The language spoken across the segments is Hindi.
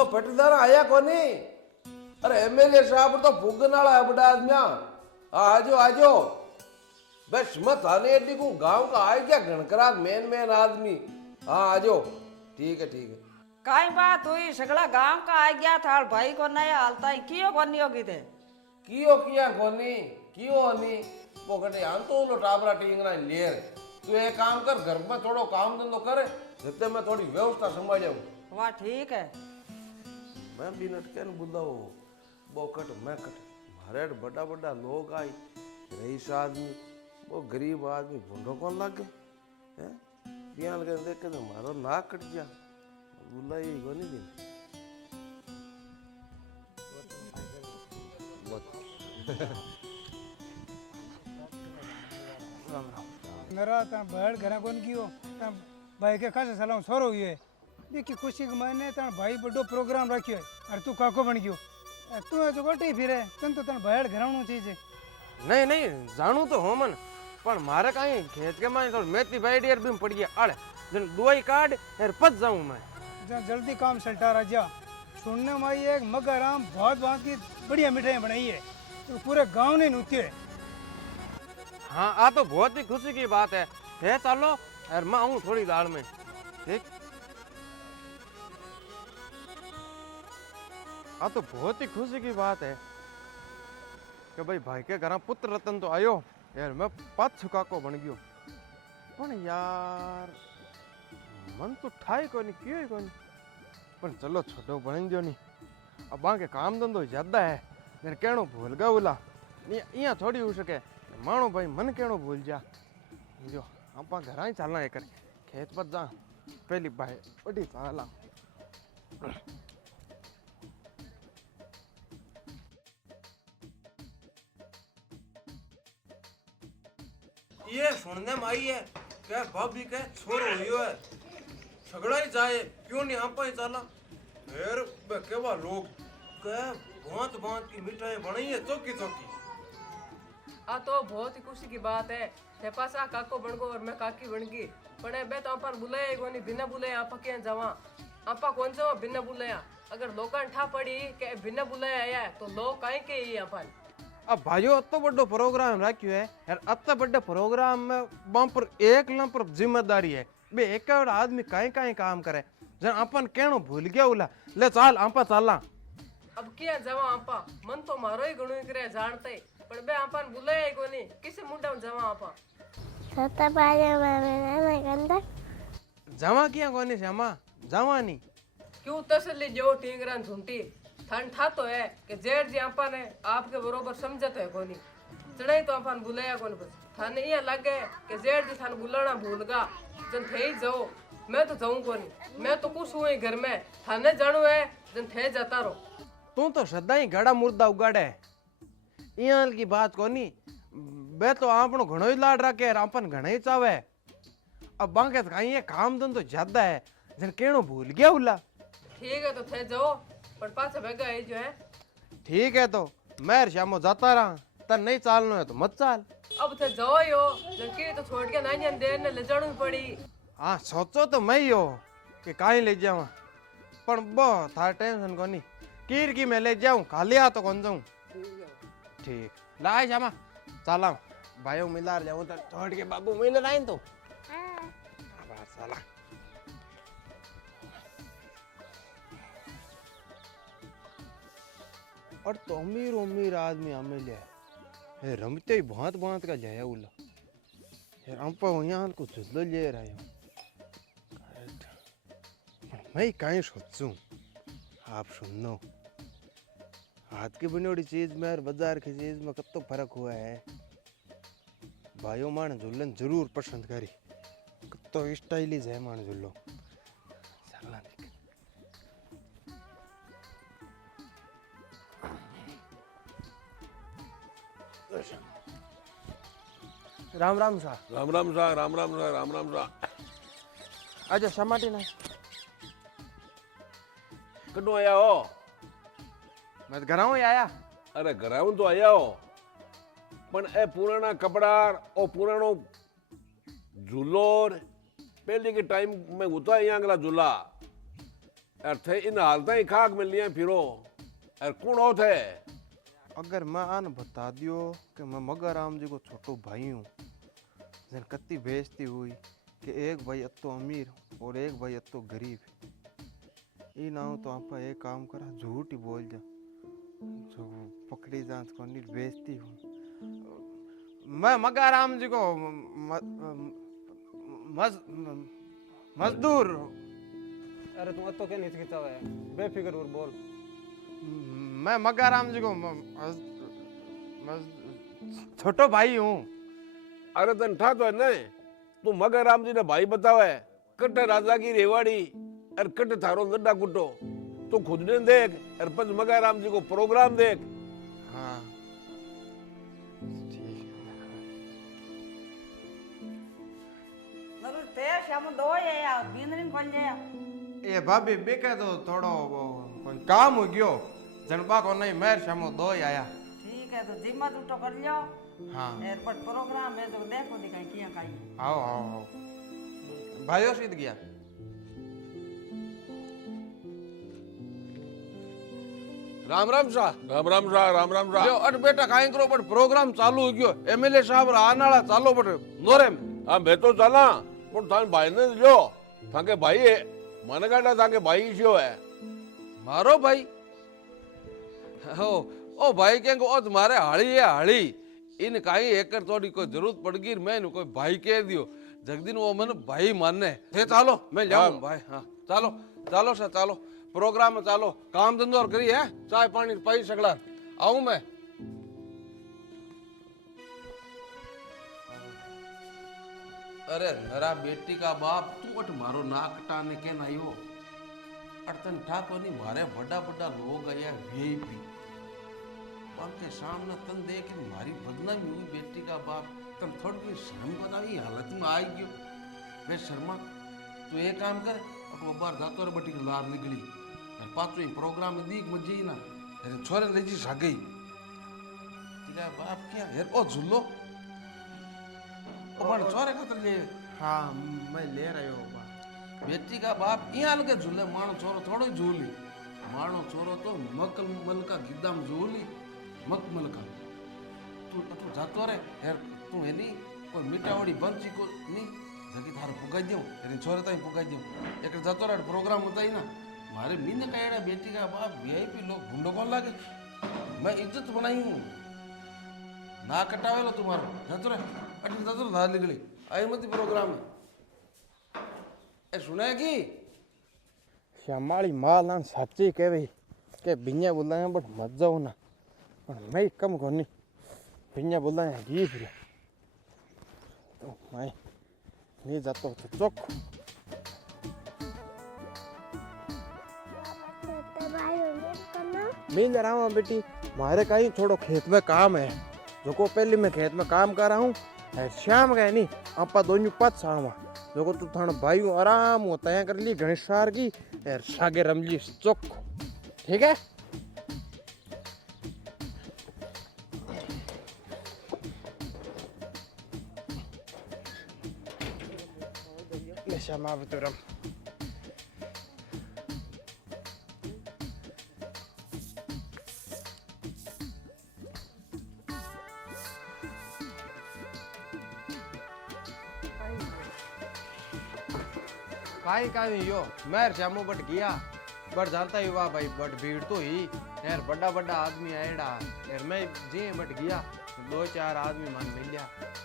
तो पटीदार आया कोनी। अरे एमएलए साहब तो भूगन वाला है बड़ा आदमी। आजो आजो बस मत आने एडी को गांव का आ गया घनकरा मेन आदमी। हाँ आजो ठीक है। काई बात हुई सगला गांव का आ गया था भाई को नया हालता ही कियो कोनी होगी थे कियो किया कोनी कियो हनी पोकटे आन तो लो टाबरा टींगरा लेर तू एक काम कर घर में थोड़ो काम धंधो करे जितने मैं थोड़ी व्यवस्था संभाल जाऊं। वाह ठीक है। मैं भी नटके न बुलाओ बोकट मैं कट मारे बड़ा बड़ा लोग आई रईस आदमी वो गरीब आदमी भूंडो कौन लागे हैं बियान के देख के तो मारो नाक कट जा बुलाई कोनी दिन मेरा ता बहड़ घर कौन कियो ता भाई के खासे सलाम छोरो हुए देखी खुशी के मायने ता भाई बड़ो प्रोग्राम रखियो है और तू काको बन गयो तू जो गोटे फिरे तन तो तन बहड़ घराणो चीज नहीं जानू तो हो मन पण मारे कहीं खेत के माने तो मेथी बाइडियर भी पड़ गया अड़ जन दुआई काट और पच जाऊं मैं जल्दी काम सल्टा राजा सुनने में आई एक मगराम बहुत बहुत की बढ़िया मिठाइयाँ बनाई है तो पूरे गांव ने नृत्य है। हाँ आ तो बहुत ही खुशी की बात है चलो और मैं आऊँ थोड़ी दाल में ठीक। आ तो बहुत ही खुशी की बात है कि भाई के घर पुत्र रतन तो आयो यार मैं पाँच छुका को बन गयो पण यार मन तो ठाई को नहीं क्यों को नहीं पण चलो छोटो बन गयो नहीं अब बाके काम धंधो ज्यादा है मेरे कहनो भूल गया बोला यहाँ थोड़ी हो सके मानो भाई मन कहनो भूल जा जो आप घर ही चलना है कर खेत पर जा पहली भाई बड़ी चला ये सुनने में आई है क्या भाभी के छोर हुई है झगड़ा ही जाए क्यों नहीं आप ही चला फिर केवा लोग के भांत की मिठाई बनाई है चौकी आ तो बहुत ही खुशी की बात है ते पास आ काको बन गो और मैं काकी बन गई पण बे तो अपन बुलाए कोनी बिना बुलाए आप के जावा आपा कौन जावा बिना बुलाया अगर लोकां ठा पड़ी के बिना बुलाया आया तो लोग काहे के ही अपन अब भाइयों अत्तो बड़ो प्रोग्राम रखियो है यार अत्ता बड़े प्रोग्राम में बम पर एक लम पर जिम्मेदारी है बे एक आदमी काई काम करे जन अपन कहनो भूल गया उला ले चाल आपा चला अब क्या जावा आपा मन तो मारो ही गणु करे जानते पण बे अपन बुलाया ही कोनी किसे मुंडा जावा आपा सता पाले में गंदा जावा किया कोनी श्यामा जावा नहीं क्यों तसल्ली जो टींगरान झुंटी थान ठा तो है कि जेठ जी आपन है आपके बरोबर समझत है कोनी चढ़ाई तो अपन बुलाया कोनी बस थाने ये लगे कि जेठ जी थान बुलाना भूल गा जन थे ही जाओ मैं तो जाऊं कोनी मैं तो कुछ हुई घर में थाने जानू है जन थे जाता रहो तू तो सदा ही गड़ा मुर्दा उगाड़े यहाँ की बात कोनी बे तो आपनो घणो ही लाड रखे अपन घणा ही चावे अब बांके कहीं ये काम धंधो ज्यादा है जन केनो भूल गया उला ठीक है तो थे जाओ पर पाछे भेगा है जो है ठीक है तो मैं शामो जाता रहा तन नहीं चालनो है तो मत चाल अब थे जाओ यो जन की तो छोड़ के नहीं देर ने ले जानी पड़ी हाँ सोचो तो मैं ही हो कि कहीं ले जाऊँ पर बो थार टेंशन कोनी कीर की मैं ले जाऊँ खाली आ तो कौन जाऊँ ठीक लाए श्यामा चला भाइयों मिलार जाऊँ तो छोड़ के बाबू मिल रहा तो चला और तो अमीर आदमी हमें ले रमते ही भांत का जाया उला यार हम पर यहाँ को झुल्लो ले रहा हूँ मैं कहीं सोचूं आप सुनो हाथ की बनी हुई चीज में और बाजार की चीज में कब तो फर्क हुआ है भाइयों मान झुल्लन जरूर पसंद करी कब तो स्टाइलिश है मान झुल्लो राम राम सा आजा समाटी ना कटो आया हो मैं घर ही आया अरे घराऊं तो आया हो पण ए पुराना कपड़ा और पुरानो झूलो पहले के टाइम में होता है यहाँ अगला झूला अर थे इन हालत ही खाक मिलनी फिरो अर कौन हो थे? अगर मैं आन बता दियो कि मैं मगर राम जी को छोटो भाई हूँ, जन कत्ती बेइज्जती हुई कि एक भाई अत्तो अमीर और एक भाई अत्तो गरीब, ई ना हो तो आप एक काम करा, झूठ ही बोल जा, जो पकड़ी जांच को नहीं बेइज्जती हूँ। मैं मगर राम जी को मजदूर। अरे तुम तो क्या नहीं हिचकिचा हुआ है, बेफिक्र और बोल। मैं मगर राम जी को छोटो भाई हूँ। अरे तन ठा तो है न तू मगर राम जी ने भाई बतावे कट राजा की रेवाड़ी और कट थारो लड्डा कुटो तू खुद ने देख और पच मगर राम जी को प्रोग्राम देख। हाँ ठीक नरू ते शाम दो या बींदरिन बन जाया। ये भाभी बेके तो थोड़ो कोई काम हो गयो जनबा को नहीं मैं शामो दो ही आया। ठीक है तो जिम्मा टूटो कर लियो। हाँ एयरपोर्ट प्रोग्राम है तो देखो दिखाई किया काई। आओ आओ आओ भाइयों सीध गया। राम राम शाह राम राम शाह राम राम शाह। जो अट बेटा काई करो बट प्रोग्राम चालू हो गयो एमएलए साहब आने वाला चालो बट नोरे में। हाँ मैं तो चला पर थान भाई ने जो थाके भाई है मन काटा थाके भाई शो है मारो भाई ओ भाई के ओ तुम्हारे हाड़ी है हाड़ी इन काई एकड़ थोड़ी कोई जरूरत पड़ गई मैं कोई भाई कह दियो जगदीन वो मन भाई मानने थे चालो मैं जाऊं भाई। हाँ चालो चालो सर चालो प्रोग्राम में चालो काम धंधो और करी है चाय पानी पाई सकला आऊं मैं। अरे मेरा बेटी का बाप तू अट मारो नाक टाने के नायो अटन ठाको नहीं मारे बड़ा बड़ा लोग आया वीआईपी उनके सामने तन देख मारी बदनामी हुई बेटी का बाप तन थोड़ी कोई शर्म बताई हालत में आई गयो वे शर्मा तू एक काम कर अब वो बार जातो रे बटी लार निकली और पाछो प्रोग्राम में दीक मजे ही ना अरे छोरे ले जी सागई तेरा बाप क्या यार ओ झुल्लो ओ बड़ छोरे खातर ले। हाँ मैं ले रहा हूँ बेटी का बाप यहाँ लगे झूले मानो छोरो थोड़ो ही झूली मानो छोरो तो मकमल का गिद्दाम झूली मकमल का तू तो जातो रे यार तू है नहीं कोई मिठावड़ी बंची को नहीं जगी थारो पुगाई दूं तेरे छोरे ताई पुगाई दूं एक जातो रे प्रोग्राम होता ही ना मारे मीने का एड़ा बेटी का बाप वीआईपी लोग भूंडो कौन लागे मैं इज्जत बनाई हूँ ना कटावे लो तुम्हारो जातो रे अटल जातो रे लाल निकली आई मत प्रोग्राम में ए सुने की श्यामाली माल ना सच्ची कह भाई के बिन्या बोला है बट मत जाओ ना पर मैं कम करनी बिन्या बोला है जी फिर तो मैं नहीं जाता तो चौक छोटा भाई होंगे करना मिल रहा हूँ बेटी मारे कहीं छोड़ो खेत में काम है जो को पहले मैं खेत में काम कर रहा हूँ शाम गए नहीं आपा दोनों पाँच शाम जो को तू थाना भाई आराम होता है कर ली गणेश सार की यार सागे रमली चौक ठीक है। श्यामा बतुरम काई यो मैं श्यामू बट गया बट जानता ही वाह भाई बट भीड़ तो ही यार बड़ा बड़ा आदमी आएड़ा यार मैं जी बट गया दो चार आदमी मान मिल लिया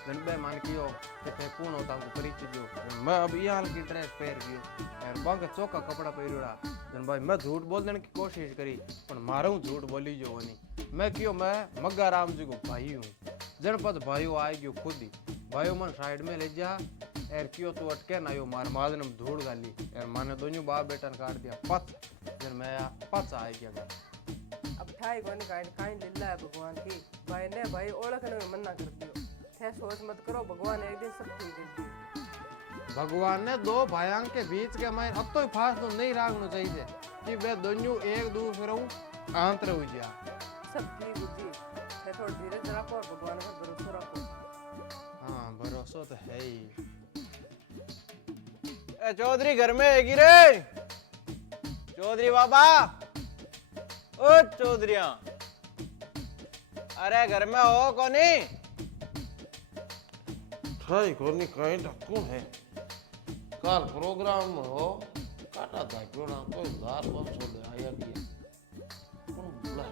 जनबे मान कियो कि थे कौन होता को परिचय दियो मैं अब ये हाल की ड्रेस पहन गयो यार बांग चौका कपड़ा पहनोड़ा जन भाई मैं झूठ बोलने की कोशिश करी पर मारूं झूठ बोली जो नहीं मैं क्यों मैं मग्गा राम जी को भाई हूँ जनपद भाइयों आए गयो खुद ही भाइयों मन साइड में ले जा यार क्यों तू अटके ना यो मार मादन में धूड़ गाली यार माने दोनों बाप बेटा ने काट दिया पत फिर मैं पच आ गया घर अब ठाई कोनी काई लीला है भगवान की भाई ने भाई ओळखने में मना कर दियो थे सोच मत करो भगवान एक दिन सब ठीक कर दियो। भगवान ने दो भाइयों के बीच के मैं अब तो फासला नहीं रखना चाहिए कि वे दोनों एक दूसरे को आंतर हो जा सब ठीक बुद्धि थे थोड़ा धीरज रखो और भगवान पर भरोसा रखो। हाँ भरोसा तो है ही। ए चौधरी घर में है गिरे चौधरी बाबा, ओ चौधरिया, अरे घर में हो कोनी? ठाई कोनी कहीं ढक्कू है काल प्रोग्राम में हो काटा था क्यों ना कोई 1500 ले आया किया कौन बुला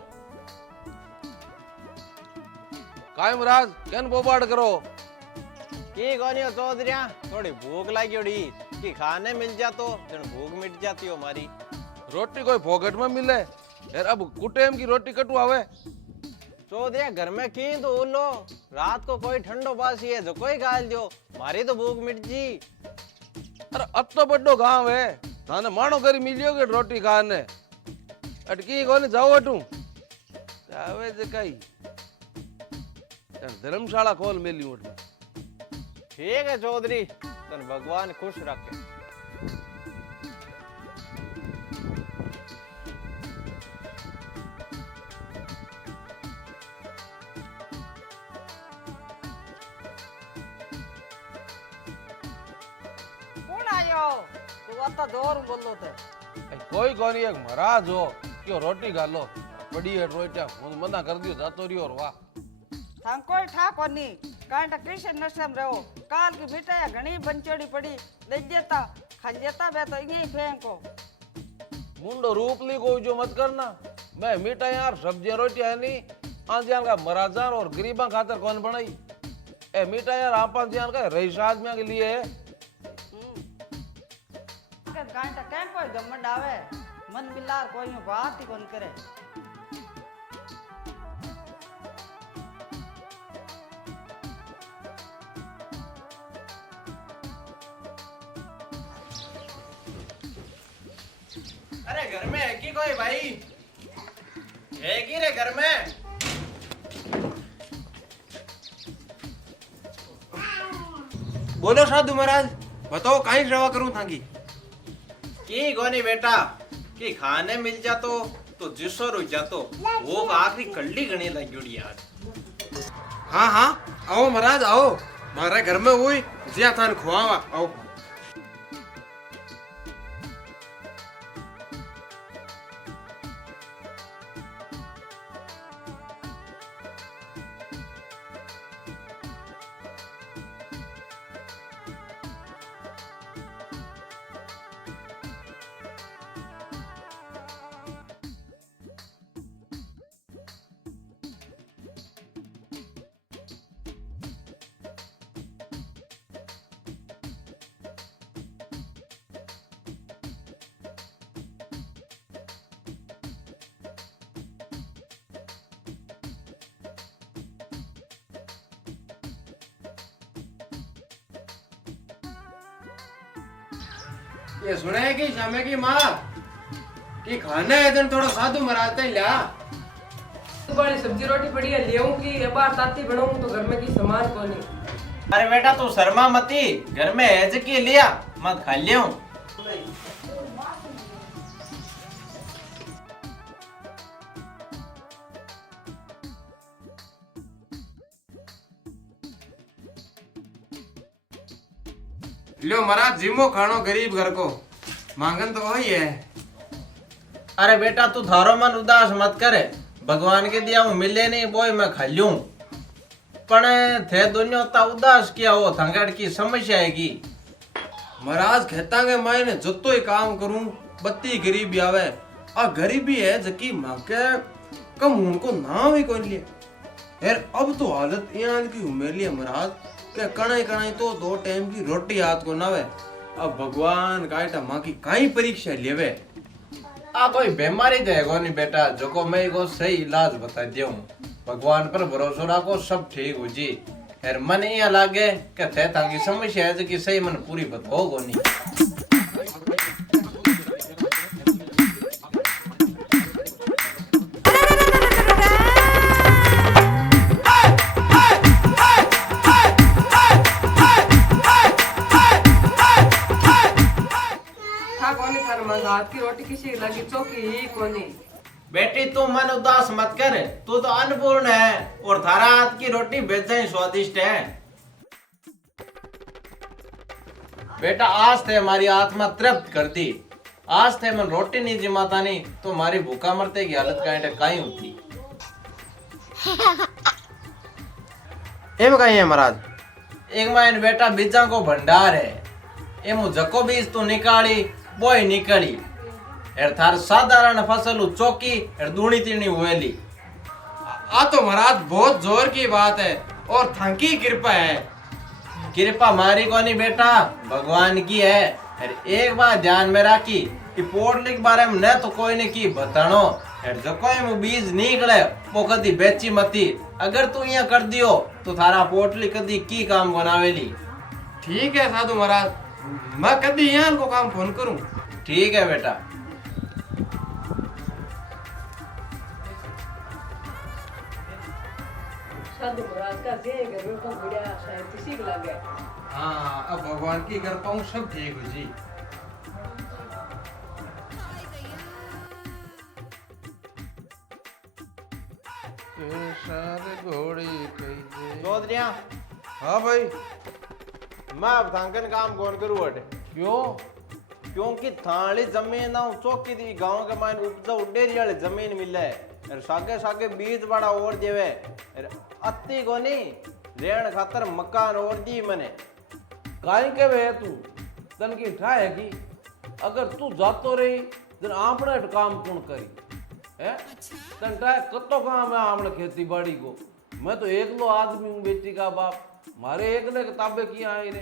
काय महाराज केन बोबाड़ करो की कोनी हो चौधरिया, थोड़ी भूख लगी होड़ी कि खाने मिल जा तो जन भूख मिट जाती हो हमारी। रोटी कोई फोकट में मिले यार अब कुटेम की रोटी कटू आवे चौधरिया घर में की तो लो, रात को कोई ठंडो बासी है जो कोई गाल दो, मारी तो भूख मिट जी। अरे अब तो बड्डो गांव है थाने मानो करी मिलियो के रोटी खाने अटकी कोने जाओ अटू आवे जे कई धर्मशाला खोल मेली उठ ठीक है चौधरी, तन भगवान खुश रखे। कौन आयो तू आता जोर बोलो थे कोई कोनी एक महाराज हो क्यों रोटी खा लो बड़ी है रोटियां मना कर दियो जातो रही और वाह थां कोई ठा कोनी कांटा कृष्ण नशम रहो काल की मिठाई घणी बंचोड़ी पड़ी ले जेता खा जेता बे तो यही फेंको मुंडो रूप ली को जो मत करना मैं मिठाई यार सब्जियां रोटियां है नहीं आंजियान का महाराजान और गरीबा खातर कौन बनाई ए मिठाई यार आपन जियान का रईस आदमियों के लिए है के कांटा कें कोई गमंड आवे मन बिलार कोई बात ही कौन करे अरे घर में है की कोई भाई? है की रे घर में? बोलो साधु महाराज, बताओ कहीं सेवा करूं थाकी? की गोनी बेटा कि खाने मिल जातो तो जिसो रुक जातो, वो आखिरी कल्ली गणी लगी आज। हाँ हाँ आओ महाराज आओ, मारे घर में हुई जिया थान खुआवा आओ। ये सुने है कि शामे की माँ कि खाने है दिन थोड़ा साधु महाराज ते लिया। तू बड़ी सब्जी रोटी पड़ी है ले आऊं कि अब बार ताती बनाऊं तो घर में की सामान को नहीं। अरे बेटा तू शर्मा मती, घर में है की लिया मत खा लियो। लो महाराज जिमो खानो गरीब घर को मांगन तो वही है। अरे बेटा तू थारो मन उदास मत करे, भगवान के दिया हूँ मिले नहीं बोई मैं खा लूं, पण थे दुनिया ता उदास किया हो थंगड़ की समस्या आएगी। महाराज कहता के मायने जतो ही काम करूं बत्ती गरीबी आवे आ गरीबी है जकी मांगे कम उनको नाम ही कोई लिए यार। अब तो हालत यहाँ की उमेली है महाराज के कणाई तो 2 टाइम की रोटी हाथ को नावे। अब भगवान कायटा मां की काई परीक्षा लेवे। आ कोई बीमारी तो है नहीं बेटा जो को मैं को सही इलाज बता दियो, भगवान पर भरोसा रखो सब ठीक हो जी। यार मन ये लागे कि थे ताकि समस्या है कि सही मन पूरी बताओ को नहीं। हाथ की रोटी किसी लगी चौकी ही कोनी। बेटी तू मन उदास मत कर, तू तो अन्नपूर्ण है और थारा हाथ की रोटी बेहद स्वादिष्ट है। बेटा आज ते हमारी आत्मा तृप्त कर दी, आज थे मन रोटी नहीं जमाता नहीं तो मारी भूखा मरते की हालत काई होती। एम कहीं है महाराज, एक मायन बेटा बीजा को भंडार है, एमु जको बीज तो निकाली वो ही निकली, एर थार साधारण फसल चौकी एर दूनी तीनी हुएली। आ तो महाराज बहुत जोर की बात है और थंकी कृपा है। कृपा मारी को नहीं बेटा, भगवान की है। अरे एक बात ध्यान में रखी कि पोटली के बारे में न तो कोई ने की बतानो, अरे जो कोई में बीज निकले वो कदी बेची मती। अगर तू यहाँ कर दियो तो थारा पोटली कदी की काम बनावेली। ठीक है साधु महाराज, मैं कदी यहाँ को काम फोन करूं। ठीक है बेटा। साधु महाराज का जे घर में बहुत बढ़िया शायद किसी को लग गया। हाँ, अब भगवान की कृपा हूँ सब ठीक हो जी। केसर घोड़ी कही चौधरिया, हाँ भाई। मैं अब धांकन काम कौन करूँ अटे? क्यों? क्योंकि थाली जमीन ना चौकी दी गांव के मायने उपजाऊ डेरी वाली जमीन मिले और सागे सागे बीज बड़ा और देवे और अति को नहीं रेण खातर मकान और दी मने। काई के वे तू तन की ठा है कि अगर तू जातो रही जन आपने काम कौन करी है? तन ठा कतो काम है आपने खेती बाड़ी को। मैं तो एकलो आदमी हूँ बेटी का बाप, मारे एकले किताबें किया आई रे।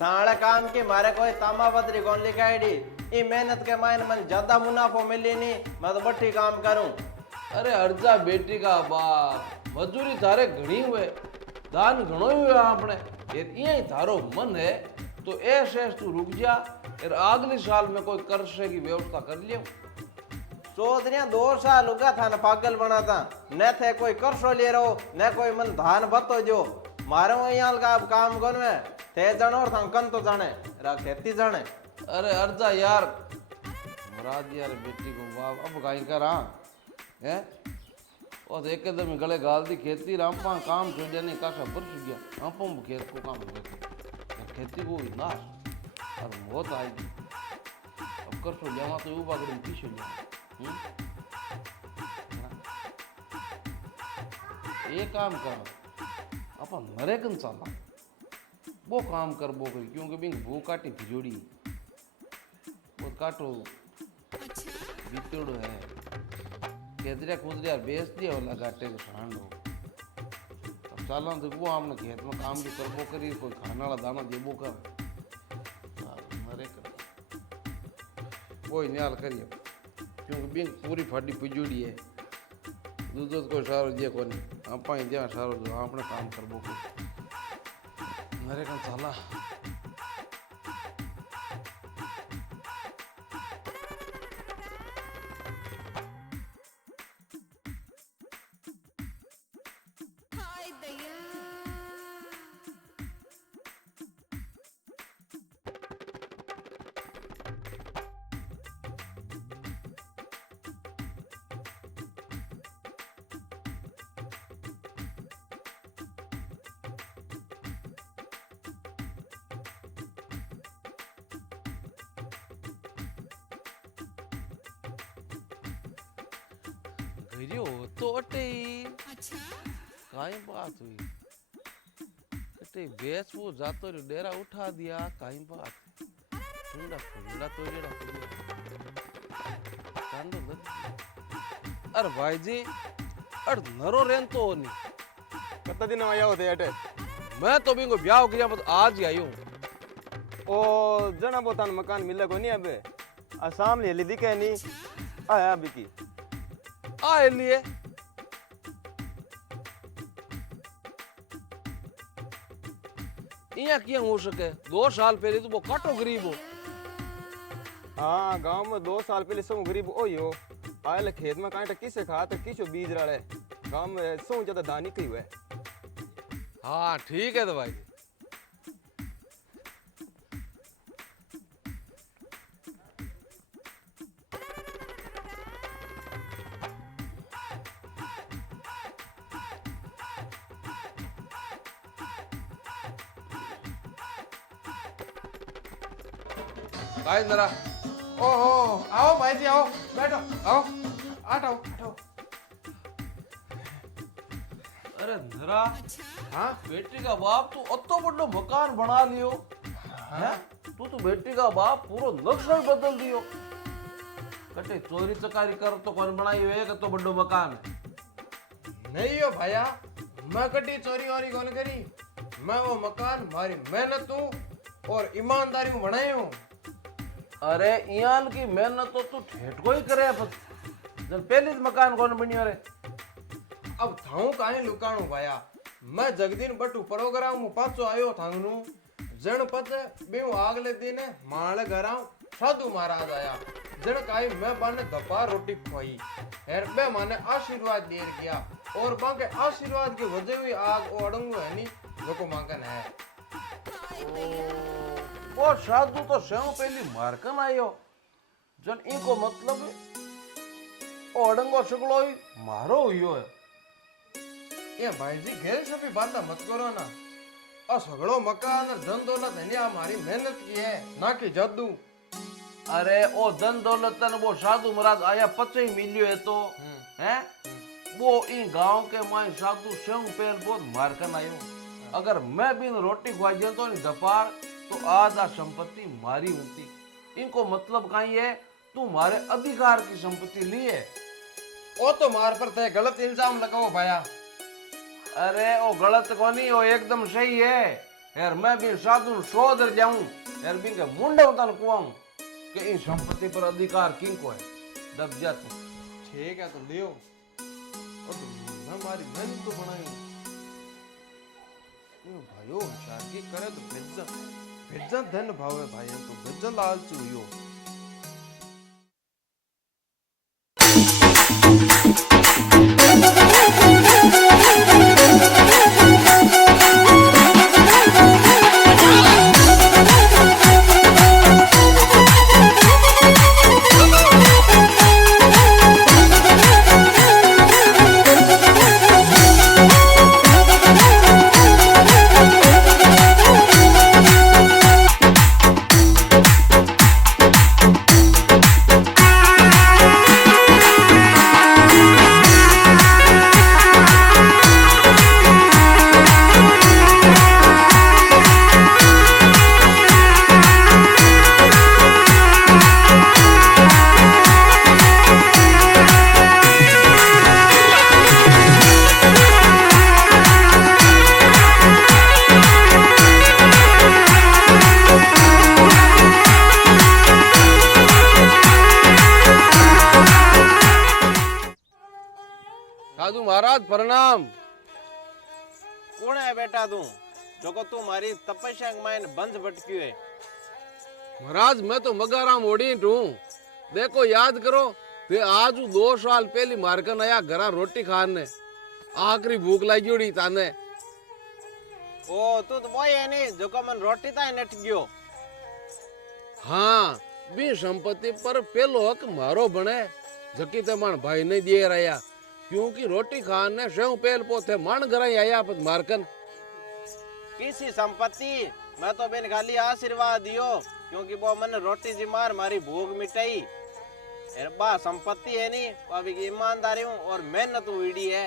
थाले काम की मारे कोई तामा बदरी कौन लिखाईडी, ई मेहनत के मायने मन ज्यादा मुनाफो मिली नहीं, मैं तो बट्टी काम करूं। अरे अर्जा बेटी का बाप, मजूरी थारे घणी हुए, दान घणो ही हुआ आपने। ये थारो मन है तो ऐसे तू रुक जा और अगले साल में कोई कर्जे की व्यवस्था कर लियो। चौधरिया 2 साल हो गया था न पागल बना था, न थे कोई कर्सो ले रहो न कोई मन धान बतो जो मारो यहाँ का अब काम कौन में थे जानो और थंकन तो जाने रा खेती जाने। अरे अर्जा यार महाराज यार बेटी को बाप अब कहीं कर है और एकदम गले गाल दी खेती रामपा काम छोड़ नहीं काशा बरस गया रामपा खेत को काम हो खेती को नाश और मौत आएगी। अब कर सो जावा तो वो बागड़ी पीछे लिया ये काम कर अपन नरेकन साला वो काम कर वो कर क्योंकि बिंग वो काटी भिजोड़ी वो काटो बीतोड़ो है केदरिया कुदरिया बेच दिया वाला गाटे को सांड हो। अब चालो तो वो हमने खेत में काम भी करबो करी कोई खाना वाला दाना देबो कर मरे कर वो न्याल करिए क्योंकि बिंग पूरी फाड़ी भिजोड़ी है दूध कोई सारो दिए कोनी आप पाई दिया सारो जो आपने काम करबो कर मरे का साला। घरियो तो अटे काई बात हुई अटे बेस वो जातो रे डेरा उठा दिया काई बात ठंडा फुंडा तो जेड़ा कांदो लग। अरे भाई जी अर नरो रेन तो नहीं कितना दिन आया होते अटे? मैं तो बिंगो ब्याह किया मत आज ही आई हूँ। ओ जना बोतान मकान मिले को नहीं अबे आसाम ले ली दिखे नहीं आया बिकी आए लिए इया किया हो सके 2 साल पहले तो वो काटो गरीब हो। हाँ गांव में 2 साल पहले सब गरीब हो आयल खेत में कांटे किसे खाते किसो बीज रहे गांव में सो ज्यादा दानी कही हुए। हाँ ठीक है तो भाई काई जरा ओहो आओ भाई जी आओ बैठो आओ आटाओ अरे नरा हाँ बेटी का बाप तू अतो बड़ो मकान बना लियो हैं तू तो बेटी का बाप पूरा नक्शा ही बदल दियो कटे चोरी चकारी कर तो कौन बनाई हुए कि तो बड़ो मकान है नहीं हो भैया मैं कटी चोरी वोरी कौन करी मैं वो मकान मारी मेहनत हूँ और ईमानदारी हूँ बनाई हूँ अरे इयान की मेहनत तो तू ठेठ को ही करे जब पहले मकान कौन बनियो रे अब थाऊ काहे लुकाणू भाया मैं जगदीन बटू प्रोग्राम में पाछो आयो थांगनू जण पत बेऊ आगले दिन माले घराऊ साधु महाराज आया जण काई मैं बाने दपा रोटी खुआई एर बे माने आशीर्वाद दे गया और बाके आशीर्वाद की वजह हुई आग ओ अड़ंगू है नी जोको मांगन है वो साधु तो स्वयं पहली मारकन आयो जन इनको मतलब ओ अड़ंगो सगलो ही मारो हुयो है ये भाई जी घेर से भी बाता मत करो ना आ सगड़ो मकान और धन दौलत है नी हमारी मेहनत की है ना कि जादू अरे ओ धन दौलत तन वो साधु महाराज आया पचे ही मिलियो है तो हैं वो इन गांव के माई साधु स्वयं पेल बहुत मारकन आयो अगर मैं भी रोटी खुआ दिया तो नहीं दपार तो आधा संपत्ति मारी होती इनको मतलब कहीं है तू मारे अधिकार की संपत्ति ली है ओ तो मार पर ते गलत इल्जाम लगाओ भाया अरे वो गलत को नहीं वो एकदम सही है यार मैं भी साधु शोधर जाऊं यार भी के मुंडे उतन कुआऊं कि इन संपत्ति पर अधिकार किनको है दब जा तू ठीक है तो लियो और तो हमारी मेहनत तो बनाई यो भाइयों शादी करे तो भेजा धन भावे भाई तो भेजा लालची हुयो साधु महाराज प्रणाम कौन है बेटा तू जो को तू मारी तपस्या के मायने बंद भटक्यो है महाराज मैं तो मगाराम ओडिंट हूँ देखो याद करो ते आज 2 साल पहली मारकन आया घरा रोटी खाने आखिरी भूख लगी उड़ी ताने ओ तू तो बोय है नहीं जो को मन रोटी ताई नट गयो हाँ बी संपत्ति पर पहलो हक मारो बने जकी ते मन भाई नहीं दे रहा क्योंकि रोटी खाने स्वयं पहल पोथे मन घर आया पर मारकन किसी संपत्ति मैं तो बिन खाली आशीर्वाद दियो क्योंकि वो मन रोटी जी मार मारी भूख मिटाई बा संपत्ति है नहीं अभी की ईमानदारी हूँ और मेहनत हुई है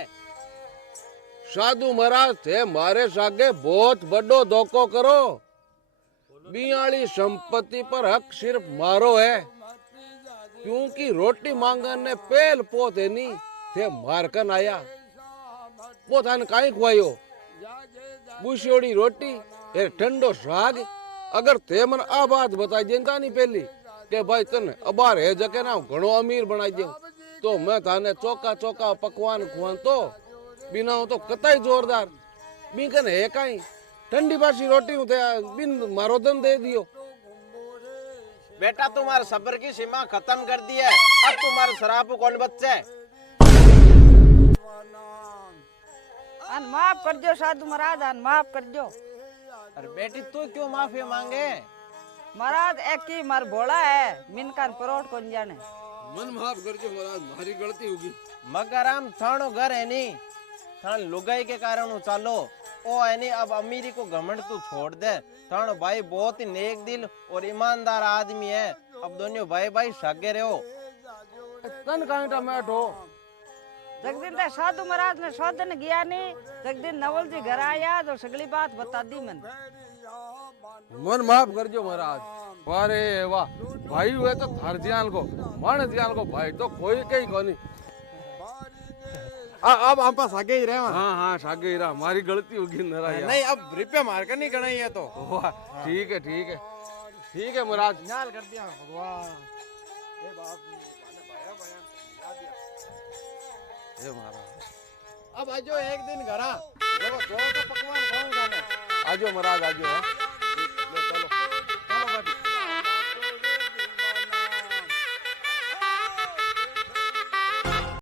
साधु महाराज थे मारे सागे बहुत बड़ो धोखो करो बियाली संपत्ति पर हक सिर्फ मारो है क्योंकि रोटी मांगन ने पहल पोते नहीं थे मारकन आया वो थाने काई खुआयो बुशियोड़ी रोटी ए ठंडो साग अगर ते मन आ बात बताई देता नहीं पहली के भाई तने अबार है जके ना घणो अमीर बनाई दे तो मैं थाने चौका चौका पकवान खुआन तो बिना तो कतई जोरदार बीकन है काई ठंडी बासी रोटी उते बिन मारो दन दे दियो बेटा तुम्हारे सब्र की सीमा खत्म कर दी है अब तुम्हारे शराब कौन बच्चे अन माफ कर दो साधु महाराज अन माफ कर दो अरे बेटी तू क्यों माफी मांगे महाराज एक ही मार भोला है मिनकान परोट कौन जाने मन माफ कर दो महाराज मारी गलती होगी मगराम थानो घर है नी थान लुगाई के कारण चालो ओ है नी अब अमीरी को घमंड तू छोड़ दे थानो भाई बहुत ही नेक दिल और ईमानदार आदमी है अब दोनों भाई भाई सागे रहो। तन कांटा मैट हो जगदीन ते साधु महाराज ने शोधन गया नहीं। जगदीन नवल जी घर आया तो सगली बात बता दी मन। मन माफ कर जो महाराज। वारे वाह भाई हुए तो थार जियान को मान जियान को भाई तो कोई कहीं कोनी। अब हम पास आगे ही रहे वहाँ। हाँ हाँ सागे ही रहा हमारी गलती होगी नरा यार। नहीं अब रुपया मार कर नहीं गणाई है तो। वाह, ठीक है ठीक है महाराज। नाल कर दिया भगवान। हे महाराज अब आजो एक दिन घरा जो तो पकवान खाऊंगा मैं। आजो महाराज आजो।